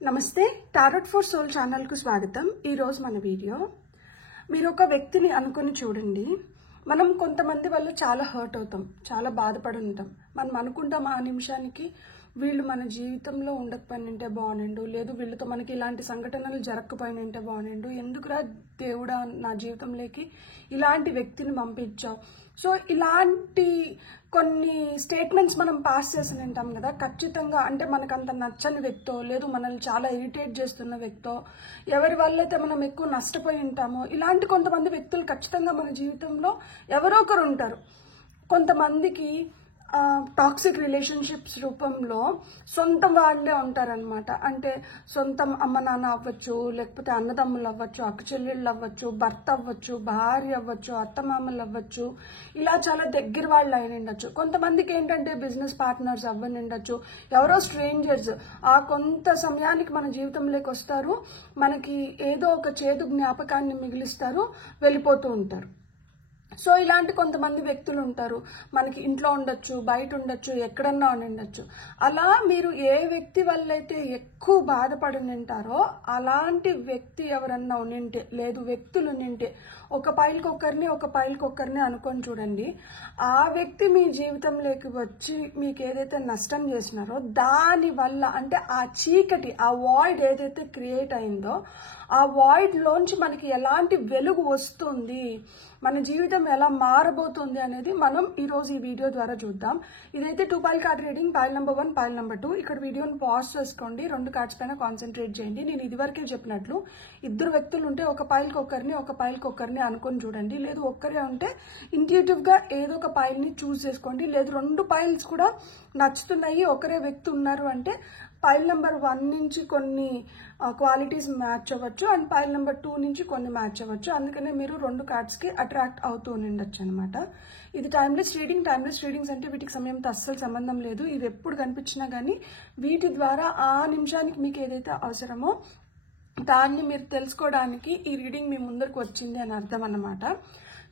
నమస్తే tarot for soul channel కు స్వాగతం। ఈ రోజు మన వీడియో మీరు ఒక వ్యక్తిని అనుకొని చూడండి। మనం కొంతమంది వల్ల చాలా హర్ట్ అవుతాం, చాలా బాధపడి ఉంటాం। మనం అనుకుంటాం ఆ నిమిషానికి వీళ్ళు మన జీవితంలో ఉండకపోయినంటే బాగుండు, లేదు వీళ్ళతో మనకి ఇలాంటి సంఘటనలు జరగకపోయినంటే బాగుండు, ఎందుకురా దేవుడా నా జీవితంలోకి ఇలాంటి వ్యక్తిని పంపించావు। సో ఇలాంటి కొన్ని స్టేట్మెంట్స్ మనం పాస్ చేసి ఉంటాం కదా। ఖచ్చితంగా అంటే మనకు అంత నచ్చని వ్యక్తో, లేదు మనల్ని చాలా ఇరిటేట్ చేస్తున్న వ్యక్తో, ఎవరి వల్ల అయితే మనం ఎక్కువ నష్టపోయి ఉంటామో, ఇలాంటి కొంతమంది వ్యక్తులు ఖచ్చితంగా మన జీవితంలో ఎవరో ఒకరు ఉంటారు। కొంతమందికి టాక్సిక్ రిలేషన్షిప్స్ రూపంలో సొంత వాళ్ళే ఉంటారనమాట। అంటే సొంతం అమ్మ నాన్న అవ్వచ్చు, లేకపోతే అన్నదమ్ములు అవ్వచ్చు, అక్క చెల్లెళ్ళు అవ్వచ్చు, భర్త అవ్వచ్చు, భార్య అవ్వచ్చు, అత్తమామలు అవ్వచ్చు, ఇలా చాలా దగ్గర వాళ్ళు అయిన ఉండొచ్చు। కొంతమందికి ఏంటంటే బిజినెస్ పార్ట్నర్స్ అవ్వని ఉండొచ్చు, ఎవరో స్ట్రేంజర్స్ ఆ కొంత సమయానికి మన జీవితంలోకి వస్తారు, మనకి ఏదో ఒక చేదు జ్ఞాపకాన్ని మిగిలిస్తారు, వెళ్ళిపోతూ ఉంటారు। సో ఇలాంటి కొంతమంది వ్యక్తులు ఉంటారు, మనకి ఇంట్లో ఉండొచ్చు, బయట ఉండొచ్చు, ఎక్కడన్నా ఉండొచ్చు। అలా మీరు ఏ వ్యక్తి వల్ల అయితే ఎక్కువ బాధపడి ఉంటారో అలాంటి వ్యక్తి ఎవరన్నా ఉంటే, లేదు వ్యక్తులు ఉంటే, ఒక పైలకొకరిని అనుకొని చూడండి। ఆ వ్యక్తి మీ జీవితంలోకి వచ్చి మీకు ఏదైతే నష్టం చేసినారో దాని వల్ల, అంటే ఆ చీకటి, ఆ వాయిడ్ ఏదైతే క్రియేట్ అయిందో ఆ వాయిడ్ లోంచి మనకి ఎలాంటి వెలుగు వస్తుంది, మన జీవితం ఎలా మారబోతుంది అనేది మనం ఈరోజు ఈ వీడియో ద్వారా చూద్దాం। ఇదైతే 2 pile card reading, pile number 1, pile number 2। ఇక్కడ వీడియోని పాజ్ చేసుకోండి, 2 కార్డ్స్ పైన కాన్సన్ట్రేట్ చేయండి। నేను ఇదివరకే చెప్పినట్లు ఇద్దరు వ్యక్తులు ఉంటే ఒక పైల్కొకరిని అనుకొని చూడండి, లేదు ఒక్కరే ఉంటే ఇంట్యూటివ్ గా ఏదో ఒక పైల్ ని చూస్ చేసుకోండి, లేదు 2 పైల్స్ కూడా నచ్చుతున్నాయి, ఒకరే వ్యక్తి ఉన్నారు అంటే పైల్ నెంబర్ 1 నుంచి కొన్ని క్వాలిటీస్ మ్యాచ్ అవ్వచ్చు అండ్ పైల్ నెంబర్ 2 నుంచి కొన్ని మ్యాచ్ అవ్వచ్చు। అందుకనే మీరు 2 కార్డ్స్ కి అట్రాక్ట్ అవుతూ ఉండొచ్చు అనమాట। ఇది టైమ్లెస్ రీడింగ్స్ అంటే వీటికి సమయంతో అస్సలు సంబంధం లేదు। ఇవి ఎప్పుడు కనిపించినా కానీ వీటి ద్వారా ఆ నిమిషానికి మీకు ఏదైతే అవసరమో దాన్ని మీరు తెలుసుకోవడానికి ఈ రీడింగ్ మీ ముందరకు వచ్చింది అని అర్థం అన్నమాట।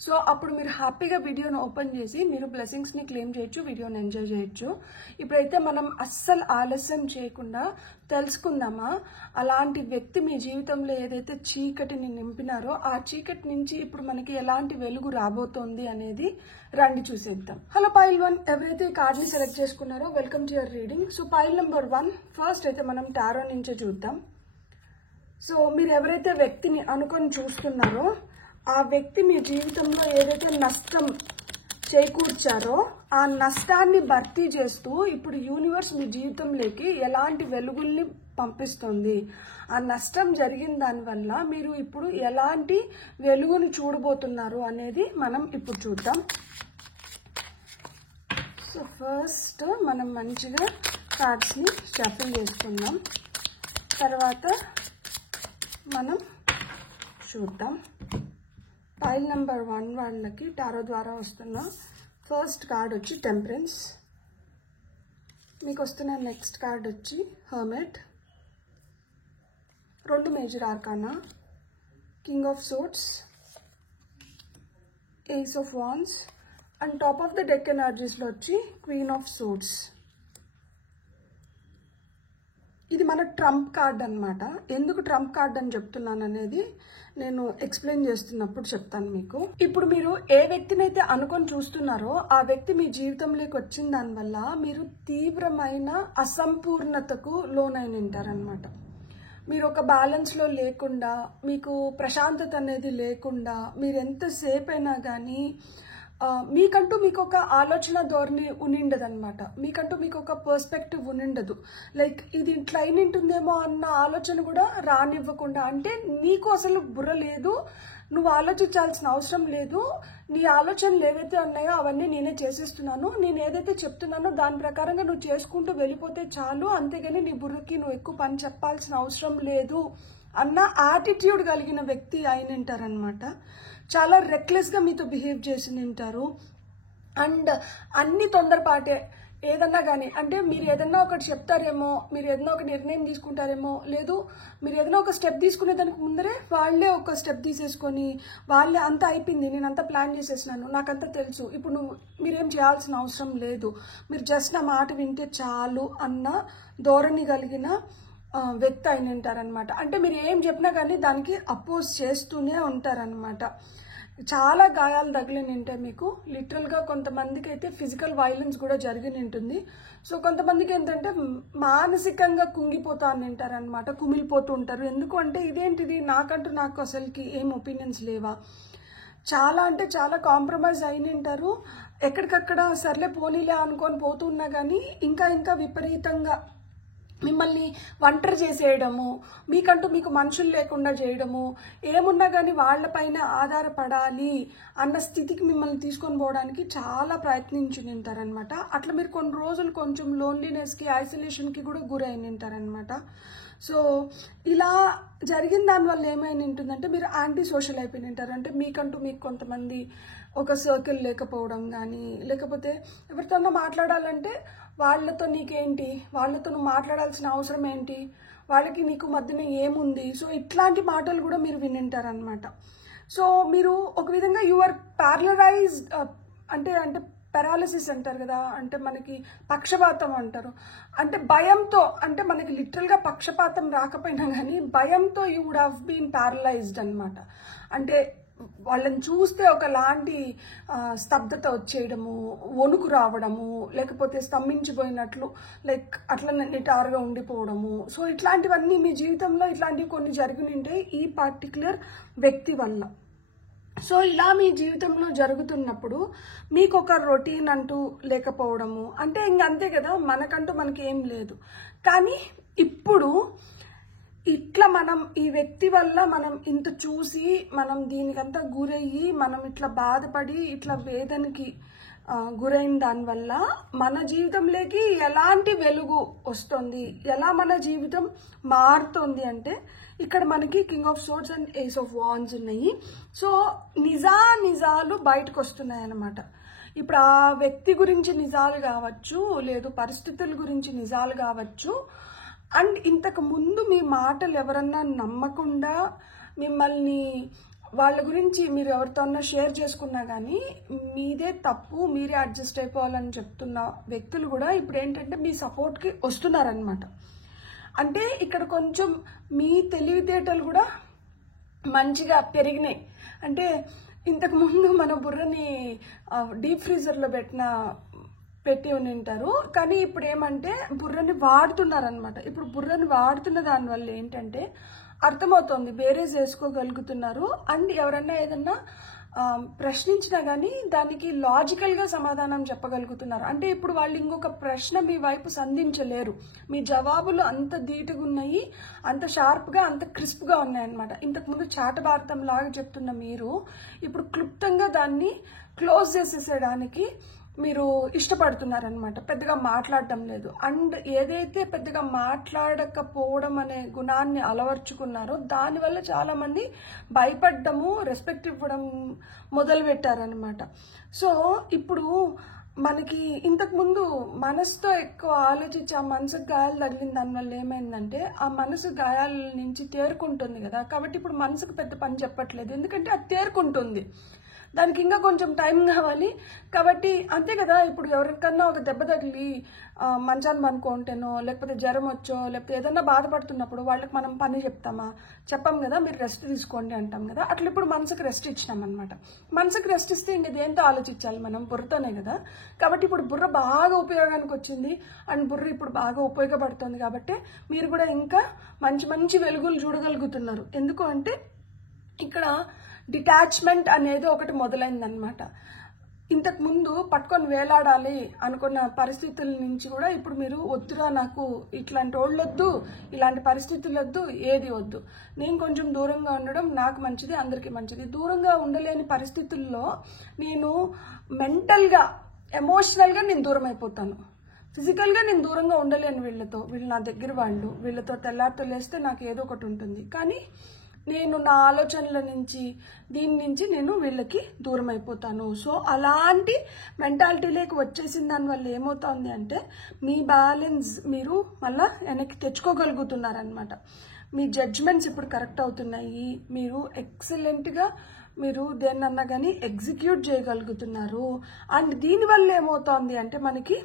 సో అప్పుడు మీరు హ్యాపీగా వీడియోని ఓపెన్ చేసి మీరు బ్లెస్సింగ్స్ ని క్లెయిమ్ చేయొచ్చు, వీడియోని ఎంజాయ్ చేయొచ్చు। ఇప్పుడైతే మనం అస్సలు ఆలస్యం చేయకుండా తెలుసుకుందామా, అలాంటి వ్యక్తి మీ జీవితంలో ఏదైతే చీకటిని నింపినారో ఆ చీకటి నుంచి ఇప్పుడు మనకి ఎలాంటి వెలుగు రాబోతోంది అనేది రండి చూసేద్దాం। హలో పైల్ 1, ఎవరైతే ఈ కార్డ్ ని సెలెక్ట్ చేసుకున్నారో welcome to your reading. So pile number 1 first అయితే మనం టారో నుంచే చూద్దాం। సో మీరు ఎవరైతే వ్యక్తిని అనుకొని చూస్తున్నారో ఆ వ్యక్తి మీ జీవితంలో ఏదైతే నష్టం చేకూర్చారో ఆ నష్టాన్ని భర్తీ చేస్తూ ఇప్పుడు యూనివర్స్ మీ జీవితంలోకి ఎలాంటి వెలుగుల్ని పంపిస్తుంది, ఆ నష్టం జరిగిన దానివల్ల మీరు ఇప్పుడు ఎలాంటి వెలుగుని చూడబోతున్నారు అనేది మనం ఇప్పుడు చూద్దాం। సో ఫస్ట్ మనం మంచిగా కార్డ్స్ని షఫిల్ చేసుకుందాం, తర్వాత మనం చూద్దాం। పైల్ నెంబర్ 1 వాళ్ళకి టారో ద్వారా వస్తున్న ఫస్ట్ కార్డ్ వచ్చి టెంపరెన్స్, మీకు వస్తున్న నెక్స్ట్ కార్డ్ వచ్చి hermit, 2 major arcana, king of swords, ace of wands and top of the deck ఎనర్జీస్లో వచ్చి క్వీన్ ఆఫ్ సోర్డ్స్। ఇది మన ట్రంప్ కార్డ్ అన్నమాట। ఎందుకు ట్రంప్ కార్డ్ అని చెప్తున్నాను అనేది నేను ఎక్స్ప్లెయిన్ చేస్తున్నప్పుడు చెప్తాను మీకు। ఇప్పుడు మీరు ఏ వ్యక్తినైతే అనుకొని చూస్తున్నారో ఆ వ్యక్తి మీ జీవితంలోకి వచ్చిన దానివల్ల మీరు తీవ్రమైన అసంపూర్ణతకు లోనైన ఉంటారనమాట। మీరు ఒక బ్యాలెన్స్లో లేకుండా, మీకు ప్రశాంతత అనేది లేకుండా, మీరు ఎంతసేపు అయినా కానీ మీకంటూ మీకు ఒక ఆలోచన ధోరణి ఉనిండదనమాట, మీకంటూ మీకు ఒక పర్స్పెక్టివ్ ఉనిండదు। లైక్ ఇది ఇట్లా అయిన ఉంటుందేమో అన్న ఆలోచన కూడా రానివ్వకుండా, అంటే నీకు అసలు బుర్ర లేదు, నువ్వు ఆలోచించాల్సిన అవసరం లేదు, నీ ఆలోచనలు ఏవైతే ఉన్నాయో అవన్నీ నేనే చేసేస్తున్నాను, నేను ఏదైతే చెప్తున్నానో దాని ప్రకారంగా నువ్వు చేసుకుంటూ వెళ్ళిపోతే చాలు, అంతేగాని నీ బుర్రకి నువ్వు ఎక్కువ పని చెప్పాల్సిన అవసరం లేదు అన్న యాటిట్యూడ్ కలిగిన వ్యక్తి అయిన ఉంటారనమాట। చాలా రెక్లెస్గా మీతో బిహేవ్ చేసి ఉంటారు అండ్ అన్ని తొందరపాటే, ఏదన్నా కానీ అంటే మీరు ఏదన్నా ఒకటి చెప్తారేమో, మీరు ఏదైనా ఒక నిర్ణయం తీసుకుంటారేమో, లేదు మీరు ఏదైనా ఒక స్టెప్ తీసుకునే దానికి ముందరే వాళ్ళే ఒక స్టెప్ తీసేసుకొని వాళ్ళే అంతా అయిపోయింది, నేను అంతా ప్లాన్ చేసేసినాను, నాకంతా తెలుసు, ఇప్పుడు మీరేం చేయాల్సిన అవసరం లేదు, మీరు జస్ట్ నా మాట వింటే చాలు అన్న ధోరణి కలిగిన వ్యక్తి అయిన ఉంటారనమాట. అంటే మీరు ఏం చెప్పినా కానీ దానికి అపోజ్ చేస్తూనే ఉంటారనమాట. చాలా గాయాలు తగిలిని ఉంటాయి మీకు. లిటరల్గా కొంతమందికి అయితే ఫిజికల్ వైలెన్స్ కూడా జరిగిన ఉంటుంది. సో కొంతమందికి ఏంటంటే మానసికంగా కుంగిపోతా అని ఉంటారనమాట, కుమిలిపోతూ ఉంటారు. ఎందుకు అంటే ఇదేంటిది, నాకు అసలుకి ఏం ఒపీనియన్స్ లేవా, చాలా అంటే చాలా కాంప్రమైజ్ అయిన ఉంటారు. ఎక్కడికక్కడ సర్లే పోనీలే అనుకొని పోతున్నా కానీ ఇంకా విపరీతంగా మిమ్మల్ని ఒంటరి చేసేయడము, మీకు మనుషులు లేకుండా చేయడము, ఏమున్నా కానీ వాళ్ళపైన ఆధారపడాలి అన్న స్థితికి మిమ్మల్ని తీసుకొని పోవడానికి చాలా ప్రయత్నించి ఉంటారనమాట. అట్లా మీరు కొన్ని రోజులు కొంచెం లోన్లీనెస్కి, ఐసోలేషన్కి కూడా గురైన ఉంటారనమాట. సో ఇలా జరిగిన దానివల్ల ఏమైనా ఉంటుందంటే మీరు యాంటీ సోషల్ అయిపోయి ఉంటారు. అంటే మీకు కొంతమంది ఒక సర్కిల్ లేకపోవడం కానీ, లేకపోతే ఎవరితోనో మాట్లాడాలంటే వాళ్ళతో నీకేంటి, వాళ్ళతో నువ్వు మాట్లాడాల్సిన అవసరం ఏంటి, వాళ్ళకి నీకు మధ్యన ఏముంది, సో ఇట్లాంటి మాటలు కూడా మీరు వినింటారనమాట. సో మీరు ఒక విధంగా యువర్ ప్యారలరైజ్డ్, అంటే పెరాలసిస్ అంటారు కదా, అంటే మనకి పక్షపాతం అంటారు. అంటే భయంతో, అంటే మనకి లిటరల్గా పక్షపాతం రాకపోయినా కానీ భయంతో you would have been paralysed అనమాట. అంటే వాళ్ళని చూస్తే ఒకలాంటి స్తబ్దత వచ్చేయడము, వణుకు రావడము, లేకపోతే స్తంభించిపోయినట్లు లైక్ అట్లా నిటారుగా ఉండిపోవడము. సో ఇట్లాంటివన్నీ మీ జీవితంలో ఇట్లాంటివి కొన్ని జరిగి ఉంటాయి ఈ పర్టికులర్ వ్యక్తి వల్ల. సో ఇలా మీ జీవితంలో జరుగుతున్నప్పుడు మీకు ఒక రొటీన్ అంటూ లేకపోవడము, అంటే ఇంకంతే కదా, మనకి ఏం లేదు. కానీ ఇప్పుడు ఇట్లా మనం ఈ వ్యక్తి వల్ల మనం ఇంత చూసి మనం దీనికంతా గురయ్యి మనం ఇట్లా బాధపడి ఇట్లా వేదనకి గురైన దానివల్ల మన జీవితంలోకి ఎలాంటి వెలుగు వస్తుంది, ఎలా మన జీవితం మారుతుంది అంటే ఇక్కడ మనకి king of swords and ace of wands ఉన్నాయి. సో నిజాలు బయటకు వస్తున్నాయి అన్నమాట. ఇప్పుడు ఆ వ్యక్తి గురించి నిజాలు కావచ్చు, లేదు పరిస్థితుల గురించి నిజాలు కావచ్చు. అండ్ ఇంతకు ముందు మీ మాటలు ఎవరన్నా నమ్మకుండా మిమ్మల్ని వాళ్ళ గురించి మీరు ఎవరితోన్నా షేర్ చేసుకున్నా కానీ మీదే తప్పు, మీరే అడ్జస్ట్ అయిపోవాలని చెప్తున్న వ్యక్తులు కూడా ఇప్పుడు ఏంటంటే మీ సపోర్ట్కి వస్తున్నారనమాట. అంటే ఇక్కడ కొంచెం మీ తెలివితేటలు కూడా మంచిగా పెరిగినాయి. అంటే ఇంతకుముందు మన బుర్రని డీప్ ఫ్రీజర్లో పెట్టి ఉంటారు, కానీ ఇప్పుడు ఏమంటే బుర్రని వాడుతున్నారనమాట. ఇప్పుడు బుర్రని వాడుతున్న దానివల్ల ఏంటంటే అర్థమవుతుంది, బేరేజ్ వేసుకోగలుగుతున్నారు. అండ్ ఎవరన్నా ఏదన్నా ప్రశ్నించినా కానీ దానికి లాజికల్గా సమాధానం చెప్పగలుగుతున్నారు. అంటే ఇప్పుడు వాళ్ళు ఇంకొక ప్రశ్న మీ వైపు సంధించలేరు. మీ జవాబులు అంత ధీటుగా ఉన్నాయి, అంత షార్ప్గా, అంత క్రిస్ప్గా ఉన్నాయన్నమాట. ఇంతకుముందు చాటభారతం లాగా చెప్తున్న మీరు ఇప్పుడు క్లుప్తంగా దాన్ని క్లోజ్ చేసేసేయడానికి మీరు ఇష్టపడుతున్నారనమాట. పెద్దగా మాట్లాడటం లేదు. అండ్ ఏదైతే పెద్దగా మాట్లాడకపోవడం అనే గుణాన్ని అలవర్చుకున్నారో దానివల్ల చాలా మంది భయపడము, రెస్పెక్ట్ ఇవ్వడం మొదలు పెట్టారనమాట. సో ఇప్పుడు మనకి ఇంతకుముందు మనసుతో ఎక్కువ ఆలోచించి ఆ మనసుకు గాయాలు తగిలిన దానివల్ల ఏమైందంటే ఆ మనసు గాయాల నుంచి తేరుకుంటుంది కదా. కాబట్టి ఇప్పుడు మనసుకు పెద్ద పని చెప్పట్లేదు, ఎందుకంటే అది తేరుకుంటుంది. దానికి ఇంకా కొంచెం టైం కావాలి కాబట్టి అంతే కదా. ఇప్పుడు ఎవరికన్నా ఒక దెబ్బ తగిలి మంచాన్ని పనుకుంటేనో, లేకపోతే జ్వరం వచ్చో, లేకపోతే ఏదన్నా బాధపడుతున్నప్పుడు వాళ్ళకి మనం పని చెప్పాం కదా, మీరు రెస్ట్ తీసుకోండి అంటాం కదా. అట్లా ఇప్పుడు మనసుకు రెస్ట్ ఇచ్చినాం అనమాట. మనసుకు రెస్ట్ ఇస్తే ఇంక దేంతో ఆలోచించాలి మనం, బుర్రతోనే కదా. కాబట్టి ఇప్పుడు బుర్ర బాగా ఉపయోగానికి వచ్చింది అండ్ బుర్ర ఇప్పుడు బాగా ఉపయోగపడుతుంది. కాబట్టి మీరు కూడా ఇంకా మంచి వెలుగులు చూడగలుగుతున్నారు. ఎందుకు అంటే ఇక్కడ డిటాచ్మెంట్ అనేది ఒకటి మొదలైందనమాట. ఇంతకుముందు పట్టుకొని వేలాడాలి అనుకున్న పరిస్థితుల నుంచి కూడా ఇప్పుడు మీరు వద్దురా, నాకు ఇట్లాంటి వాళ్ళు వద్దు, ఇలాంటి పరిస్థితులు వద్దు, ఏది వద్దు, నేను కొంచెం దూరంగా ఉండడం నాకు మంచిది, అందరికీ మంచిది. దూరంగా ఉండలేని పరిస్థితుల్లో నేను మెంటల్గా, ఎమోషనల్గా నేను దూరం అయిపోతాను. ఫిజికల్గా నేను దూరంగా ఉండలేను వీళ్ళు నా దగ్గర వాళ్ళు, వీళ్ళతో తెల్లారితో లేస్తే నాకు ఏదో ఒకటి ఉంటుంది. కానీ నేను నా ఆలోచనల నుంచి దీని నుంచి నేను వీళ్ళకి దూరం అయిపోతాను. సో అలాంటి మెంటాలిటీలోకి వచ్చేసిన దానివల్ల ఏమవుతుంది అంటే మీ బ్యాలెన్స్ మీరు మళ్ళీ వెనక్కి తెచ్చుకోగలుగుతున్నారనమాట. మీ జడ్జ్మెంట్స్ ఇప్పుడు కరెక్ట్ అవుతున్నాయి, మీరు ఎక్సలెంట్గా మీరు దేన్నన్నా కానీ ఎగ్జిక్యూట్ చేయగలుగుతున్నారు. అండ్ దీనివల్ల ఏమవుతోంది అంటే మనకి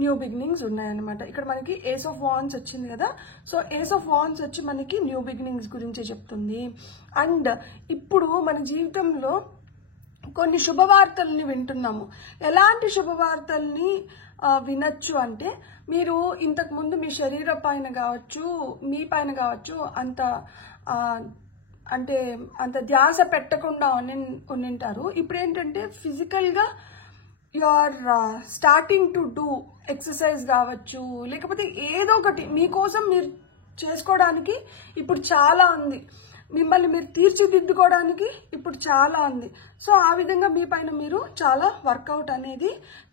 న్యూ బిగినింగ్స్ ఉన్నాయన్నమాట. ఇక్కడ మనకి ఏస్ ఆఫ్ వాన్స్ వచ్చింది కదా, సో ఏస్ ఆఫ్ వాన్స్ వచ్చి మనకి న్యూ బిగినింగ్స్ గురించి చెప్తుంది. అండ్ ఇప్పుడు మన జీవితంలో కొన్ని శుభవార్తల్ని వింటున్నాము. ఎలాంటి శుభవార్తల్ని వినొచ్చు అంటే, మీరు ఇంతకుముందు మీ శరీరం పైన కావచ్చు, మీ పైన కావచ్చు అంత ధ్యాస పెట్టకుండా ఉండింటారు. ఇప్పుడు ఏంటంటే ఫిజికల్గా you are starting to do exercise కావచ్చు, లేకపోతే ఏదో ఒకటి మీకోసం మీరు చేసుకోవడానికి ఇప్పుడు చాలా ఉంది, మిమ్మల్ని మీరు తీర్చిదిద్దుకోవడానికి ఇప్పుడు చాలా ఉంది. సో ఆ విధంగా మీ పైన మీరు చాలా వర్కౌట్ అనేది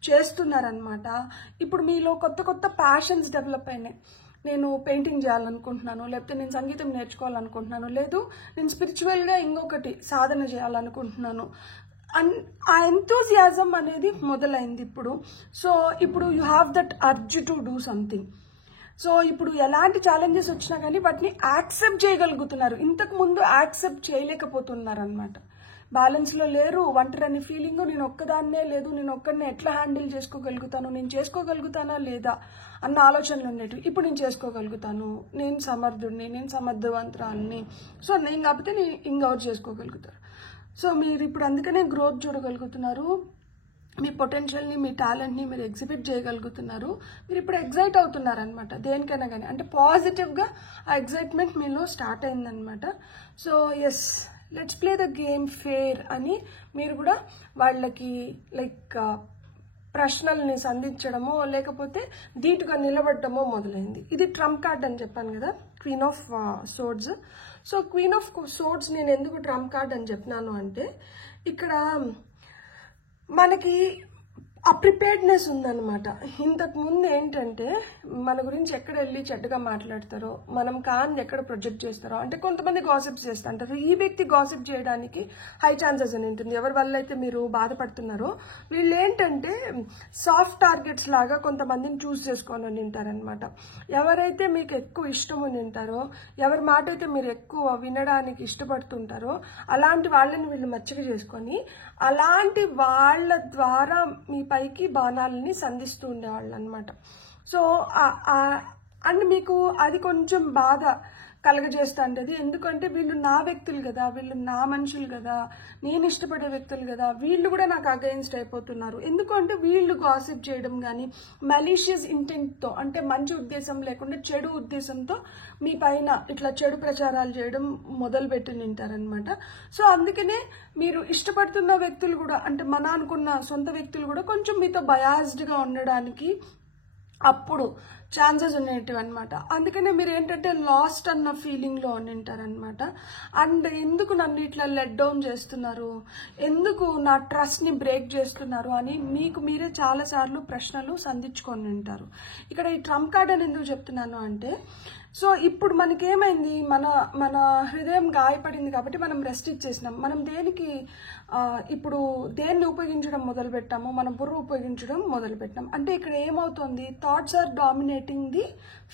చేస్తున్నారనమాట. ఇప్పుడు మీలో కొత్త కొత్త ప్యాషన్స్ డెవలప్ అయినాయి. నేను పెయింటింగ్ చేయాలనుకుంటున్నాను, లేకపోతే నేను సంగీతం నేర్చుకోవాలనుకుంటున్నాను, లేదు నేను స్పిరిచువల్గా ఇంకొకటి సాధన చేయాలనుకుంటున్నాను. ఆ ఎంతూజియాజం అనేది మొదలైంది ఇప్పుడు. సో ఇప్పుడు you have that urge to do something. So ఇప్పుడు ఎలాంటి ఛాలెంజెస్ వచ్చినా కానీ వాటిని యాక్సెప్ట్ చేయగలుగుతున్నారు. ఇంతకు ముందు యాక్సెప్ట్ చేయలేకపోతున్నారు అనమాట. బ్యాలెన్స్లో లేరు, ఒంటరి ఫీలింగ్, నేను ఒక్కదాన్నే లేదు, నేను ఒక్కడినే ఎట్లా హ్యాండిల్ చేసుకోగలుగుతాను, నేను చేసుకోగలుగుతానా లేదా అన్న ఆలోచనలు ఉండేవి. ఇప్పుడు నేను చేసుకోగలుగుతాను, నేను సమర్థుడిని, నేను సమర్థవంతురాలని, సో నేను కాకపోతే నేను ఇంకెవరు చేసుకోగలుగుతారు. సో మీరు ఇప్పుడు అందుకనే గ్రోత్ చూడగలుగుతున్నారు, మీ పొటెన్షియల్ని, మీ టాలెంట్ని మీరు ఎగ్జిబిట్ చేయగలుగుతున్నారు. మీరు ఇప్పుడు ఎగ్జైట్ అవుతున్నారు అనమాట దేనికైనా కానీ, అంటే పాజిటివ్గా ఆ ఎగ్జైట్మెంట్ మీలో స్టార్ట్ అయిందనమాట. So yes, let's play the game fair అని మీరు కూడా వాళ్ళకి లైక్ ప్రశ్నల్ని సంధించడమో లేకపోతే ధీటుగా నిలబడటమో మొదలైంది. ఇది ట్రంప్ కార్డ్ అని చెప్పాను కదా, queen of swords. So queen of swords నేను ఎందుకు ట్రంప్ కార్డ్ అని చెప్పినాను అంటే, ఇక్కడ మనకి అప్రిపేర్డ్నెస్ ఉందన్నమాట. ఇంతకు ముందు ఏంటంటే మన గురించి ఎక్కడ వెళ్ళి చెడ్డగా మాట్లాడతారో, మనం కాని ఎక్కడ ప్రొజెక్ట్ చేస్తారో, అంటే కొంతమంది గాసిప్స్ చేస్తూ అంటారు, ఈ వ్యక్తి గాసిప్ చేయడానికి హై ఛాన్సెస్ అని ఉంటుంది. ఎవరి వల్ల అయితే మీరు బాధపడుతున్నారో వీళ్ళు ఏంటంటే సాఫ్ట్ టార్గెట్స్ లాగా కొంతమందిని చూస్ చేసుకొని ఉంటారనమాట. ఎవరైతే మీకు ఎక్కువ ఇష్టం అని ఉంటారో, ఎవరి మాట అయితే మీరు ఎక్కువ వినడానికి ఇష్టపడుతుంటారో అలాంటి వాళ్ళని వీళ్ళు మచ్చక చేసుకొని అలాంటి వాళ్ళ ద్వారా మీ పైకి బాణాలని సంధిస్తూ ఉండేవాళ్ళు అనమాట. సో అండ్ మీకు అది కొంచెం బాధ కలగజేస్తూ ఉంటుంది. ఎందుకంటే వీళ్ళు నా వ్యక్తులు కదా, వీళ్ళు నా మనుషులు కదా, నేను ఇష్టపడే వ్యక్తులు కదా, వీళ్ళు కూడా నాకు అగైన్స్ట్ అయిపోతున్నారు. ఎందుకంటే వీళ్ళు గాసిప్ చేయడం కానీ మలీషియస్ ఇంటెంట్తో, అంటే మంచి ఉద్దేశం లేకుండా చెడు ఉద్దేశంతో మీ పైన ఇట్లా చెడు ప్రచారాలు చేయడం మొదలుపెట్టి నింటారనమాట. సో అందుకనే మీరు ఇష్టపడుతున్న వ్యక్తులు కూడా, అంటే మన అనుకున్న సొంత వ్యక్తులు కూడా కొంచెం మీతో బయాస్డ్గా ఉండడానికి అప్పుడు ఛాన్సెస్ ఉండేటివి అనమాట. అందుకనే మీరు ఏంటంటే లాస్ట్ అన్న ఫీలింగ్లో ఉంటారనమాట. అండ్ ఎందుకు నన్ను ఇట్లా లెట్ డౌన్ చేస్తున్నారు, ఎందుకు నా ట్రస్ట్ని బ్రేక్ చేస్తున్నారు అని మీకు మీరే చాలాసార్లు ప్రశ్నలు సంధించుకొని ఉంటారు. ఇక్కడ ఈ ట్రంప్ కార్డ్ అని ఎందుకు చెప్తున్నాను అంటే, సో ఇప్పుడు మనకేమైంది, మన హృదయం గాయపడింది కాబట్టి మనం రెస్ట్ ఇచ్చేసినాం. మనం ఇప్పుడు దేన్ని ఉపయోగించడం మొదలు పెట్టామో, మన బుర్ర ఉపయోగించడం మొదలు పెట్టాం. అంటే ఇక్కడ ఏమవుతుంది, thoughts are dominating the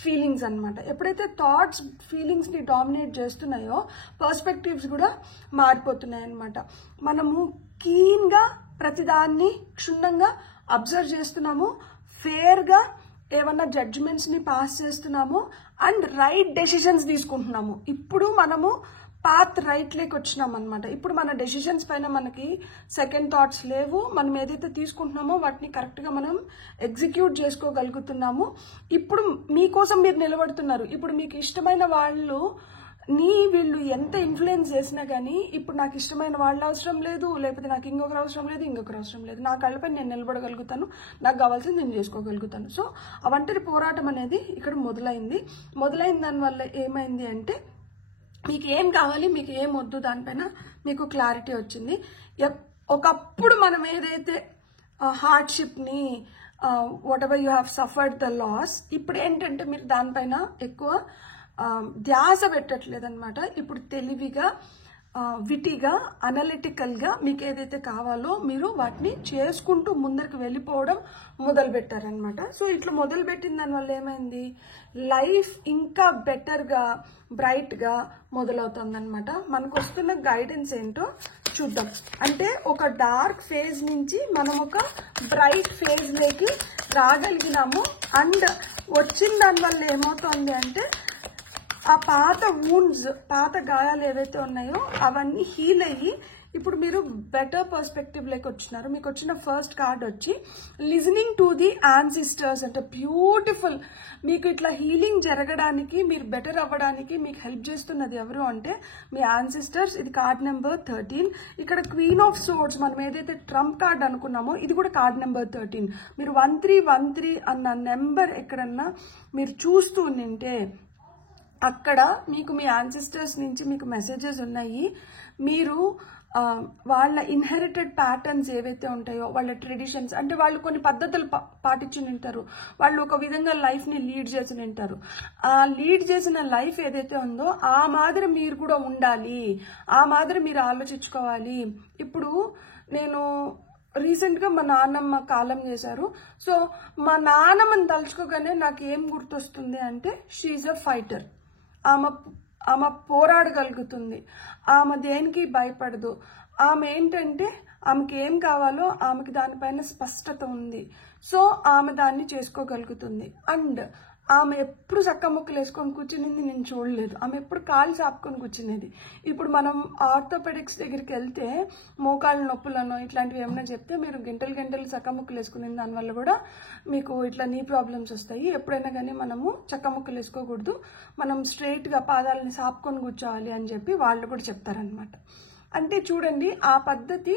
feelings అనమాట. ఎప్పుడైతే థాట్స్ ఫీలింగ్స్ని డామినేట్ చేస్తున్నాయో పర్స్పెక్టివ్స్ కూడా మారిపోతున్నాయి అనమాట. మనము కీన్గా ప్రతిదాన్ని క్షుణ్ణంగా అబ్జర్వ్ చేస్తున్నాము, ఫేర్గా ఏమన్నా జడ్జిమెంట్స్ని పాస్ చేస్తున్నాము, అండ్ రైట్ డెసిషన్స్ తీసుకుంటున్నాము. ఇప్పుడు మనము పాత్ రైట్ లేకి వచ్చినాం అనమాట. ఇప్పుడు మన డెసిషన్స్ పైన మనకి సెకండ్ థాట్స్ లేవు. మనం ఏదైతే తీసుకుంటున్నామో వాటిని కరెక్ట్గా మనం ఎగ్జిక్యూట్ చేసుకోగలుగుతున్నాము. ఇప్పుడు మీకోసం మీరు నిలబడుతున్నారు. ఇప్పుడు మీకు ఇష్టమైన వీళ్ళు ఎంత ఇన్ఫ్లుయెన్స్ చేసినా కానీ ఇప్పుడు నాకు ఇష్టమైన వాళ్ళు అవసరం లేదు, లేకపోతే నాకు ఇంకొకరు అవసరం లేదు, నా కళ్ళపై నేను నిలబడగలుగుతాను, నాకు కావాల్సింది నేను చేసుకోగలుగుతాను. సో ఆ ఒంటరి పోరాటం అనేది ఇక్కడ మొదలైన దానివల్ల ఏమైంది అంటే, మీకు ఏం కావాలి, మీకు ఏం వద్దు, దానిపైన మీకు క్లారిటీ వచ్చింది. ఒకప్పుడు మనం ఏదైతే హార్డ్షిప్ని whatever you have suffered the loss, ఇప్పుడు ఏంటంటే మీరు దానిపైన ఎక్కువ ధ్యాస పెట్టట్లేదన్నమాట. ఇప్పుడు తెలివిగా విటిగా అనలిటికల్గా మీకు ఏదైతే కావాలో మీరు వాటిని చేసుకుంటూ ముందరికి వెళ్ళిపోవడం మొదలుపెట్టారనమాట. సో ఇట్లా మొదలుపెట్టిన దానివల్ల ఏమైంది, లైఫ్ ఇంకా బెటర్గా బ్రైట్గా మొదలవుతుందన్నమాట. మనకు వస్తున్న గైడెన్స్ ఏంటో చూద్దాం. అంటే ఒక డార్క్ ఫేజ్ నుంచి మనం ఒక బ్రైట్ ఫేజ్లోకి రాగలిగినాము. అండ్ వచ్చిన దానివల్ల ఏమవుతుంది అంటే ఆ పాత వూండ్స్, పాత గాయాలు ఏవైతే ఉన్నాయో అవన్నీ హీల్ అయ్యి ఇప్పుడు మీరు బెటర్ పర్స్పెక్టివ్లోకి వచ్చినారు. మీకు వచ్చిన ఫస్ట్ కార్డ్ వచ్చి లిజనింగ్ టు ది యాన్సిస్టర్స్ అంటే బ్యూటిఫుల్. మీకు ఇట్లా హీలింగ్ జరగడానికి, మీరు బెటర్ అవ్వడానికి మీకు హెల్ప్ చేస్తున్నది ఎవరు అంటే మీ యాన్సిస్టర్స్. ఇది కార్డ్ నెంబర్ 13. ఇక్కడ క్వీన్ ఆఫ్ సోర్డ్స్ మనం ఏదైతే ట్రంప్ కార్డ్ అనుకున్నామో ఇది కూడా కార్డ్ నెంబర్ 13. మీరు 1313 అన్న నెంబర్ ఎక్కడన్నా మీరు చూస్తూ ఉంటే అక్కడ మీకు మీ యాన్సిస్టర్స్ నుంచి మీకు మెసేజెస్ ఉన్నాయి. మీరు వాళ్ళ ఇన్హెరిటెడ్ ప్యాటర్న్స్ ఏవైతే ఉంటాయో, వాళ్ళ ట్రెడిషన్స్ అంటే వాళ్ళు కొన్ని పద్ధతులు పాటించి ఉంటారు, వాళ్ళు ఒక విధంగా లైఫ్ని లీడ్ చేసి ఉంటారు. ఆ లీడ్ చేసిన లైఫ్ ఏదైతే ఉందో ఆ మాదిరి మీరు కూడా ఉండాలి, ఆ మాదిరి మీరు ఆలోచించుకోవాలి. ఇప్పుడు నేను రీసెంట్గా మా నాన్నమ్మ కాలం చేశారు. సో మా నాన్నమ్మని తలుచుకోగానే నాకు ఏం గుర్తొస్తుంది అంటే షీఈ్ అ ఫైటర్. ఆమె పోరాడగలుగుతుంది, ఆమె దేనికి భయపడదు. ఆమె ఏంటంటే ఆమెకి ఏం కావాలో ఆమెకి దానిపైన స్పష్టత ఉంది. సో ఆమె దాన్ని చేసుకోగలుగుతుంది. అండ్ ఆమె ఎప్పుడు చక్క ముక్కలు వేసుకొని కూర్చునింది నేను చూడలేదు. ఆమె ఎప్పుడు కాళ్ళు చాపుకొని కూర్చునేది. ఇప్పుడు మనం ఆర్థోపెడిక్స్ దగ్గరికి వెళ్తే మోకాళ్ళ నొప్పులను ఇట్లాంటివి ఏమైనా చెప్తే మీరు గంటలు గంటలు చక్క ముక్కలు వేసుకునే దానివల్ల కూడా మీకు ఇట్లా నీ ప్రాబ్లమ్స్ వస్తాయి. ఎప్పుడైనా కానీ మనము చక్క ముక్కలు వేసుకోకూడదు, మనం స్ట్రైట్గా పాదాలని సాపుకొని కూర్చోవాలి అని చెప్పి వాళ్ళు కూడా చెప్తారనమాట. అంటే చూడండి, ఆ పద్ధతి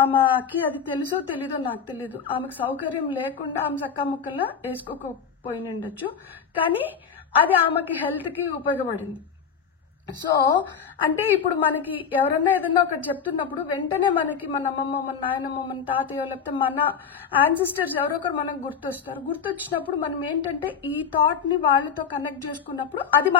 ఆమెకి అది తెలుసో తెలీదో నాకు తెలీదు. ఆమెకు సౌకర్యం లేకుండా ఆమె చక్క ముక్కల వేసుకోకపోయి ఉండొచ్చు, కానీ అది ఆమెకి హెల్త్కి ఉపయోగపడింది. సో అంటే ఇప్పుడు మనకి ఎవరన్నా ఏదన్నా ఒకటి చెప్తున్నప్పుడు వెంటనే మనకి మన అమ్మమ్మ, మన నాయనమ్మ, మన తాతయ్య లేకపోతే మన యాన్సిస్టర్స్ ఎవరో ఒకరు మనకు గుర్తొస్తారు. గుర్తొచ్చినప్పుడు మనం ఏంటంటే ఈ థాట్ని వాళ్ళతో కనెక్ట్ చేసుకున్నప్పుడు అది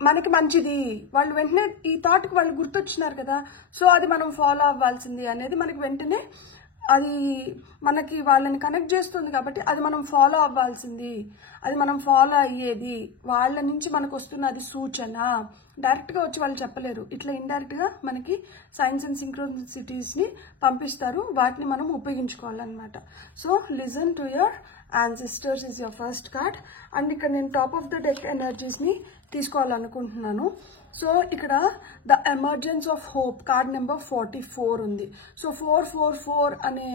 మనకి మంచిది. వాళ్ళు వెంటనే ఈ థాట్కి వాళ్ళు గుర్తొచ్చినారు కదా, సో అది మనం ఫాలో అవ్వాల్సింది అనేది మనకి వెంటనే అది మనకి వాళ్ళని కనెక్ట్ చేస్తుంది. కాబట్టి అది మనం ఫాలో అవ్వాల్సింది, అది మనం ఫాలో అయ్యేది. వాళ్ళ నుంచి మనకు వస్తున్న అది సూచన. డైరెక్ట్గా వచ్చి వాళ్ళు చెప్పలేరు, ఇట్లా ఇండైరెక్ట్గా మనకి సైన్స్ అండ్ సింక్రోనిసిటీస్ని పంపిస్తారు, వాటిని మనం ఉపయోగించుకోవాలన్నమాట. So listen to your ancestors is your first card. And ఇక్కడ నేను టాప్ ఆఫ్ ద డెక్ ఎనర్జీస్ని తీసుకోవాలనుకుంటున్నాను. సో ఇక్కడ the emergence of hope card number 44 ఉంది. సో 444 అనే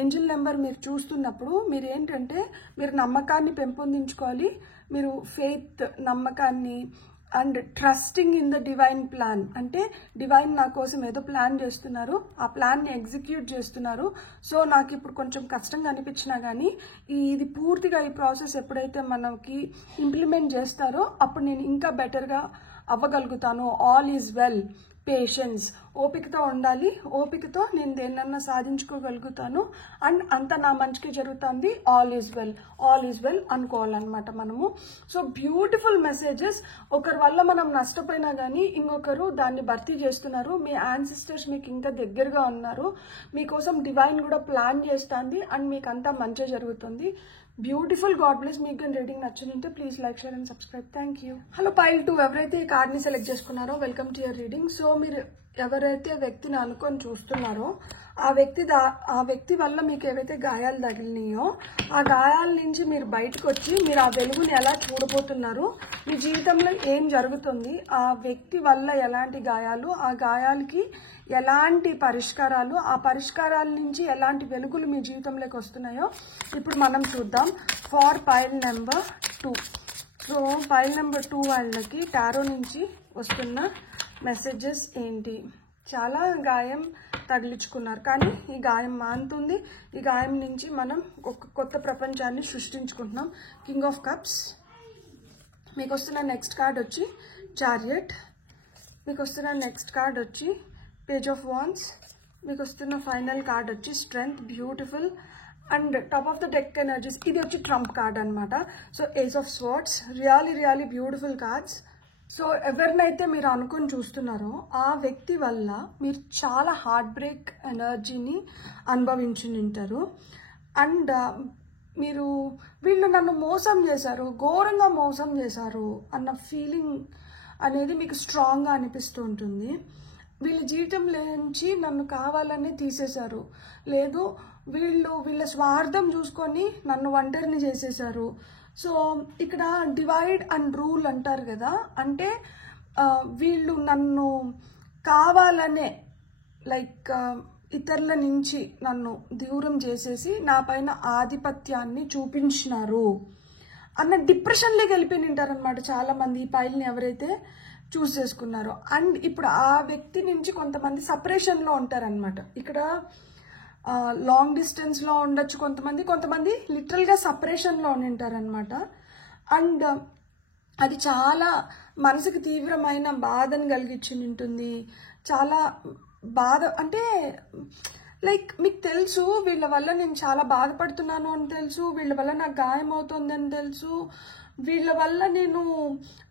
ఏంజిల్ నెంబర్ మీరు చూస్తున్నప్పుడు మీరు ఏంటంటే మీరు నమ్మకాన్ని పెంపొందించుకోవాలి. మీరు ఫెయిత్, నమ్మకాన్ని and trusting in the divine plan. అంటే డివైన్ నా కోసం ఏదో ప్లాన్ చేస్తున్నారు, ఆ ప్లాన్ని ఎగ్జిక్యూట్ చేస్తున్నారు. సో నాకు ఇప్పుడు కొంచెం కష్టంగా అనిపించినా కానీ ఇది పూర్తిగా ఈ ప్రాసెస్ ఎప్పుడైతే మనకి ఇంప్లిమెంట్ చేస్తారో అప్పుడు నేను ఇంకా బెటర్గా అవ్వగలుగుతాను. All is well. పేషెన్స్, ఓపికతో ఉండాలి. ఓపికతో నేను దేన్నన్నా సాధించుకోగలుగుతాను. అండ్ అంతా నా మంచిగా జరుగుతుంది. All is well, all is well అనుకోవాలన్నమాట మనము. So beautiful messages. ఒకరి వల్ల మనం నష్టపోయినా కానీ ఇంకొకరు దాన్ని భర్తీ చేస్తున్నారు. మీ యాన్సిస్టర్స్ మీకు ఇంకా దగ్గరగా ఉన్నారు. మీకోసం డివైన్ కూడా ప్లాన్ చేస్తుంది అండ్ మీకు అంతా మంచిగా జరుగుతుంది. బ్యూటిఫుల్. God bless. మీకు కానీ రీడింగ్ నచ్చుంటే please like, share and subscribe. Thank you. Hello pile 2 ఎవరైతే ఈ కార్డ్ని సెలెక్ట్ చేసుకున్నారో welcome to your reading. So మీరు ఎవరైతే వ్యక్తిని అనుకొని చూస్తున్నారో ఆ వ్యక్తి వల్ల మీకు ఏవైతే గాయాలు తగిలినాయో ఆ గాయాల నుంచి మీరు బయటకు వచ్చి మీరు ఆ వెలుగుని ఎలా చూడబోతున్నారు, మీ జీవితంలో ఏం జరుగుతుంది, ఆ వ్యక్తి వల్ల ఎలాంటి గాయాలు, ఆ గాయాలకి ఎలాంటి పరిష్కారాలు, ఆ పరిష్కారాల నుంచి ఎలాంటి వెలుగులు మీ జీవితంలోకి వస్తున్నాయో ఇప్పుడు మనం చూద్దాం. For pile number 2. So pile number 2 వాళ్ళకి టారో నుంచి వస్తున్న మెసేజెస్ ఏంటి? చాలా గాయం తగిలించుకున్నారు, కానీ ఈ గాయం మానుతుంది. ఈ గాయం నుంచి మనం ఒక కొత్త ప్రపంచాన్ని సృష్టించుకుంటున్నాం. King of cups. మీకు వస్తున్న నెక్స్ట్ కార్డ్ వచ్చి చారియట్. మీకు వస్తున్న నెక్స్ట్ కార్డ్ వచ్చి పేజ్ ఆఫ్ వాన్స్. మీకు వస్తున్న ఫైనల్ కార్డ్ వచ్చి strength. Beautiful. And top of the deck energies ఇది వచ్చి ట్రంప్ కార్డ్ అనమాట. So ace of swords. Really beautiful cards. So ఎవరినైతే మీరు అనుకుని చూస్తున్నారో ఆ వ్యక్తి వల్ల మీరు చాలా హార్ట్ బ్రేక్ ఎనర్జీని అనుభవించి ఉంటారు. అండ్ మీరు వీళ్ళు నన్ను మోసం చేశారు, ఘోరంగా మోసం చేశారు అన్న ఫీలింగ్ అనేది మీకు స్ట్రాంగ్గా అనిపిస్తూ ఉంటుంది. వీళ్ళ జీవితంలో నుంచి నన్ను కావాలని తీసేశారు, లేదు వీళ్ళ స్వార్థం చూసుకొని నన్ను ఒంటరిని చేసేశారు. సో ఇక్కడ డివైడ్ అండ్ రూల్ అంటారు కదా, అంటే వీళ్ళు నన్ను కావాలనే లైక్ ఇతరుల నుంచి నన్ను దూరం చేసేసి నా పైన ఆధిపత్యాన్ని చూపించినారు అన్న డిప్రెషన్లోకి వెళ్ళిపోయి ఉంటారనమాట చాలా మంది ఈ పైల్ని ఎవరైతే చూస్ చేసుకున్నారో. అండ్ ఇప్పుడు ఆ వ్యక్తి నుంచి కొంతమంది సపరేషన్లో ఉంటారనమాట. ఇక్కడ లాంగ్ డిస్టెన్స్లో ఉండొచ్చు కొంతమంది లిటరల్గా సపరేషన్లో ఉంటారనమాట. అండ్ అది చాలా మనసుకు తీవ్రమైన బాధను కలిగించి ఉంటుంది. చాలా బాధ అంటే లైక్ మీకు తెలుసు వీళ్ళ వల్ల నేను చాలా బాధపడుతున్నాను అని తెలుసు, వీళ్ళ వల్ల నాకు గాయం అవుతుంది అని తెలుసు, వీళ్ళ వల్ల